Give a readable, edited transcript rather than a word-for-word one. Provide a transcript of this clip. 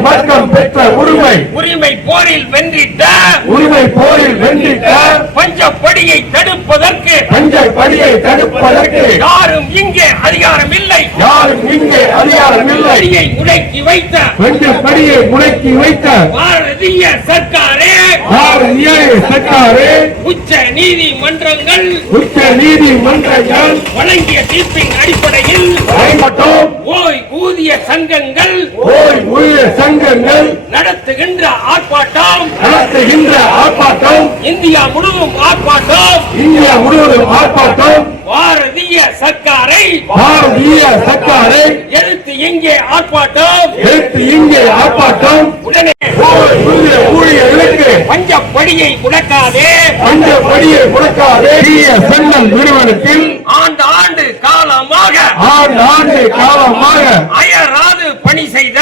மக்கள் பெற்ற உரிமை போரில் வென்றிட்ட பஞ்சப்படியை தடுப்பதற்கு யாரும் இங்கே அதிகாரம் இல்லை முடக்கி வைத்த பாரதிய சர்க்காரே உச்ச நீதிமன்றங்கள் வழங்கிய தீர்ப்பின் அடிப்படையில் ஓய்வூதிய சங்கங்கள் நடத்துகின்ற ஆர்ப்பாட்டம் இந்தியா முழுவதும் ஆர்ப்பாட்டம் பாரதிய சர்க்காரை எதிர்த்து இங்கே ஆர்ப்பாட்டம் உடனே ஊழியர்களுக்கு பஞ்சப்படியை முடக்காதே நிறுவனத்தில் ஆண்டு காலமாக அயராது பணி செய்த